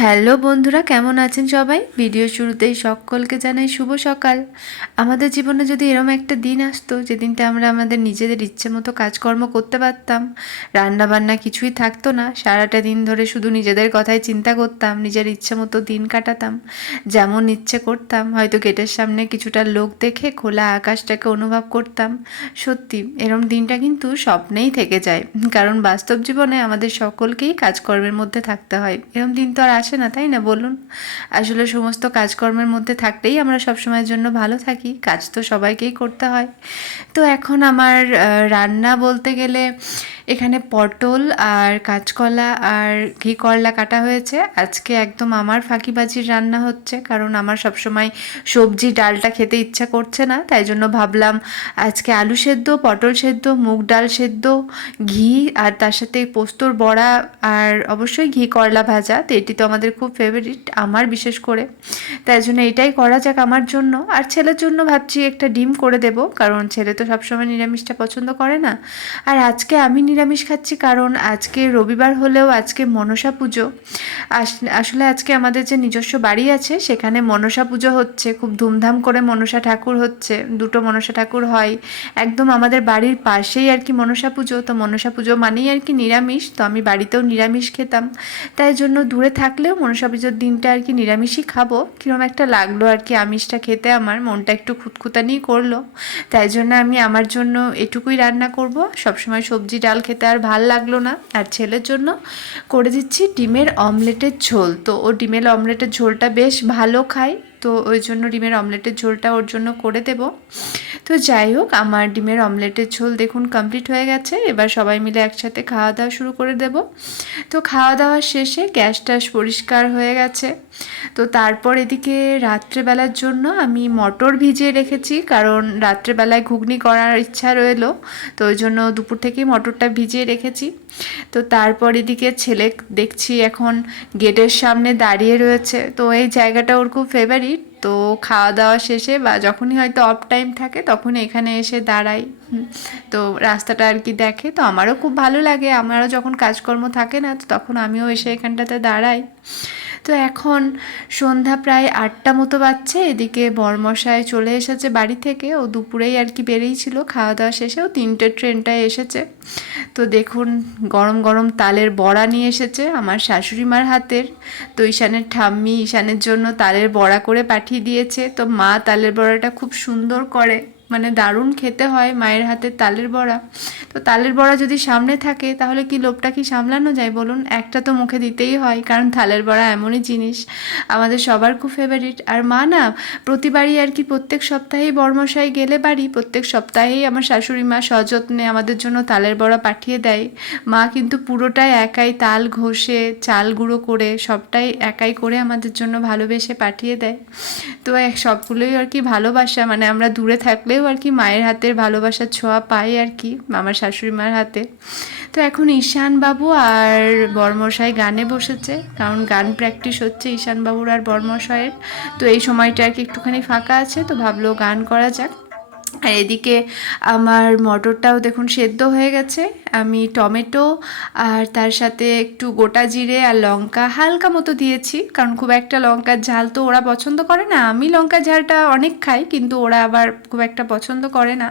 Hello বন্ধুরা, কেমন আছেন সবাই? ভিডিও শুরুতেই সকলকে জানাই শুভ সকাল। আমাদের জীবনে যদি এরম একটা দিন আসতো, যেদিনটা আমরা আমাদের নিজেদের ইচ্ছে মতো কাজকর্ম করতে পারতাম রান্না বান্না কিছুই থাকতো না, সারাটা দিন ধরে শুধু নিজেদের কথাই চিন্তা করতাম, নিজের ইচ্ছে মতো দিন কাটাতাম, যেমন ইচ্ছে করতাম, হয়তো গেটের সামনে কিছুটা লোক দেখে খোলা আকাশটাকে অনুভব করতাম। সত্যি, এরম দিনটা কিন্তু স্বপ্নেই থেকে যায়, কারণ বাস্তব জীবনে আমাদের সকলকেই কাজকর্মের মধ্যে থাকতে হয়। এরম দিন তো আর আসে না, তাই না? বলুন। আসলে সমস্ত কাজকর্মের মধ্যে থাকতেই আমরা সবসময়ের জন্য ভালো থাকি, কাজ তো সবাইকেই করতে হয়। তো এখন আমার রান্না বলতে গেলে এখানে পটল আর কাঁচকলা আর ঘি করলা কাটা হয়েছে। আজকে একদম আমার ফাঁকিবাজির রান্না হচ্ছে, কারণ আমার সবসময় সবজি, ডালটা খেতে ইচ্ছা করছে না, তাই জন্য ভাবলাম আজকে আলু সেদ্ধ, পটল সেদ্ধ, মুগ ডাল সেদ্ধ, ঘি আর তার সাথে পোস্তর বড়া আর অবশ্যই ঘি করলা ভাজা, তো এটি তো আমাদের খুব ফেভারিট আমার বিশেষ করে। তাই জন্য এটাই করা যাক আমার জন্য। আর ছেলের জন্য ভাবছি একটা ডিম করে দেব, কারণ ছেলে তো সবসময় নিরামিষটা পছন্দ করে না। আর আজকে আমি নিরামিষ খাচ্ছি কারণ আজকে রবিবার হলেও আজকে মনসা পুজো। আস- আসলে আজকে আমাদের যে নিজস্ব বাড়ি আছে, সেখানে মনসা পুজো হচ্ছে, খুব ধুমধাম করে মনসা ঠাকুর হচ্ছে, দুটো মনসা ঠাকুর হয়। একদম আমাদের বাড়ির পাশেই আর কি মনসা পুজো, তো মনসা পুজো মানেই আর কি নিরামিষ, তো আমি বাড়িতেও নিরামিষ খেতাম। তাই জন্য দূরে থাকলেও মনসা পুজোর দিনটা আর কি নিরামিষই খাব। কিরম একটা লাগল আর কি আমিষটা খেতে আমার, মনটা একটু খুঁতখুতানি করল। তাই জন্য আমি আমার জন্য এটুকুই রান্না করব। সবসময় সবজি, ডাল খেতে আর ভালো লাগল না। আর ছেলের জন্য করে দিচ্ছি ডিমের অমলেটের ঝোল। তো ও ডিমের অমলেটের ঝোলটা বেশ ভালো খায়। তো ওই জন্য ডিমের অমলেটের ঝোলটা ওর জন্য করে দেব। তো যাই হোক, আমার ডিমের অমলেটের ঝোল দেখুন কমপ্লিট হয়ে গেছে। এবার সবাই মিলে একসাথে খাওয়া দাওয়া শুরু করে দেব। তো খাওয়া দাওয়ার শেষে গ্যাস ট্যাস পরিষ্কার হয়ে গেছে। তো তারপর এদিকে রাত্রেবেলার জন্য আমি মটর ভিজিয়ে রেখেছি, কারণ রাত্রেবেলায় ঘুগনি করার ইচ্ছা রইল। তো ওই জন্য দুপুর থেকেই মটরটা ভিজিয়ে রেখেছি। তো তারপর এদিকে ছেলে দেখছি এখন গেটের সামনে দাঁড়িয়ে রয়েছে। তো এই জায়গাটা ওর খুব ফেভারিট তো খাওয়া দাওয়া শেষে বা যখনই হয়তো অফ টাইম থাকে তখন এখানে এসে দাঁড়াই। তো রাস্তাটা আর কি দেখে। তো আমারও খুব ভালো লাগে। আমারও যখন কাজকর্ম থাকে না, তো তখন আমিও এসে এখানটাতে দাঁড়াই। তো এখন সন্ধ্যা প্রায় আটটা মতো বাজছে। এদিকে বরমশায় চলে এসেছে বাড়ি থেকে। ও দুপুরেই আর কি বেরিয়েছিল। খাওয়া দাওয়া শেষে ও তিনটে ট্রেনটায় এসেছে। তো দেখুন, গরম গরম তালের বড়া নিয়ে এসেছে আমার শাশুড়ি মার হাতের। তো ঈশানের ঠাম্মি ঈশানের জন্য তালের বড়া করে পাঠিয়ে দিয়েছে। তো মা তালের বড়াটা খুব সুন্দর করে মানে দারুণ খেতে হয় মায়ের হাতের তালের বড়া। তো তালের বড়া যদি সামনে থাকে, তাহলে কি লোভটা কি সামলানো যায় বলুন? একটা তো মুখে দিতেই হয়, কারণ তালের বড়া এমনই জিনিস। আমাদের সবার খুব ফেভারিট আর মা না, প্রতিবারই আর কি প্রত্যেক সপ্তাহেই বর্মশাই গেলে বাড়ি, প্রত্যেক সপ্তাহেই আমার শাশুড়ি মা সযত্নে আমাদের জন্য তালের বড়া পাঠিয়ে দেয়। মা কিন্তু পুরোটাই একাই তাল ঘষে, চাল গুঁড়ো করে, সবটাই একাই করে আমাদের জন্য ভালোবেসে পাঠিয়ে দেয়। তো এক সবগুলোই আর কি ভালোবাসা মানে আমরা দূরে থাকলেও আর কি মায়ের হাতের ভালোবাসার ছোঁয়া পাই আর কি আমার শাশুড়ি মার হাতে। তো এখন ঈশান বাবু আর বরমশাই গানে বসেছে, কারণ গান প্র্যাকটিস হচ্ছে ঈশান বাবুর আর বরমশাইয়ের। তো এই সময়টা আর কি একটুখানি ফাঁকা আছে, তো ভাবলো গান করা যাক। আর এদিকে আমার মটরটাও দেখুন সেদ্ধ হয়ে গেছে। আমি টমেটো আর তার সাথে একটু গোটা জিরে আর লঙ্কা হালকা মতো দিয়েছি, কারণ খুব একটা লঙ্কার ঝাল তো ওরা পছন্দ করে না। আমি লঙ্কার ঝালটা অনেক খাই, কিন্তু ওরা আবার খুব একটা পছন্দ করে না।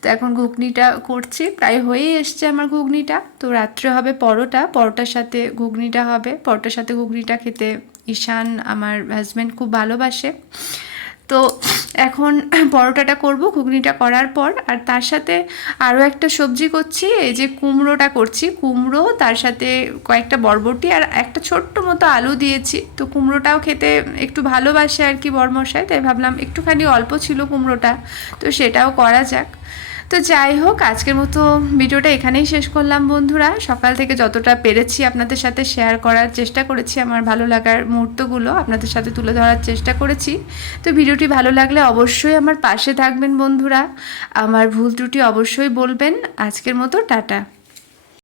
তো এখন ঘুগনিটা করছি, প্রায় হয়েই এসছে আমার ঘুগনিটা। তো রাত্রে হবে পরোটা, পরোটার সাথে ঘুগনিটা হবে। পরোটার সাথে ঘুগনিটা খেতে ঈশান, আমার হাজব্যান্ড খুব ভালোবাসে। তো এখন পরোটাটা করব, ঘুগনিটা করার পর। আর তার সাথে আরও একটা সবজি করছি, এই যে কুমড়োটা করছি। কুমড়ো, তার সাথে কয়েকটা বরবটি আর একটা ছোট্ট মতো আলু দিয়েছি। তো কুমড়োটাও খেতে একটু ভালোবাসে আর কি বরমশাই, তাই ভাবলাম একটুখানি অল্প ছিল কুমড়োটা, তো সেটাও করা যাক। তো যাই হোক, আজকের মতো ভিডিওটা এখানেই শেষ করলাম বন্ধুরা। সকাল থেকে যতটা পেরেছি আপনাদের সাথে শেয়ার করার চেষ্টা করেছি, আমার ভালো লাগার মুহূর্তগুলো আপনাদের সাথে তুলে ধরার চেষ্টা করেছি। তো ভিডিওটি ভালো লাগলে অবশ্যই আমার পাশে থাকবেন বন্ধুরা। আমার ভুল ত্রুটি অবশ্যই বলবেন। আজকের মতো, টাটা।